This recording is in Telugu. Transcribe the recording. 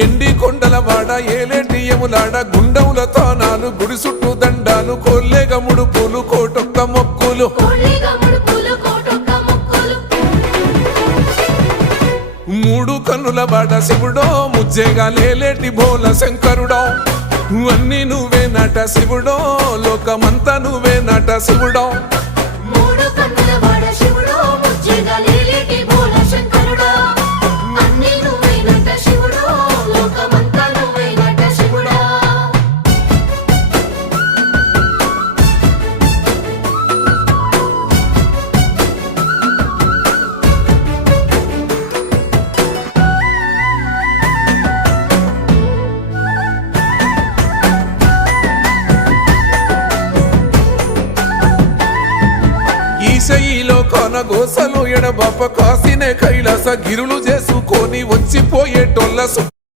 ఎండి కొండల వాడ ఏలేటియములాడ గుండముల తానాలు గుడి చుట్టూ దండాలు కోల్లేగ ముడుపులు కోటొక్క మొక్కులు మూడు కన్నుల వాడ శివుడో ముజ్జేగా లేలేటి బోల శంకరుడో అన్ని నువ్వే నట శివుడో లోకమంతా నువ్వే నట శివుడో ఈశయిలో కొనగోసలు ఎడబాప కాసినే కైలాస గిరులు చేసుకొని వచ్చిపోయేటోళ్ళ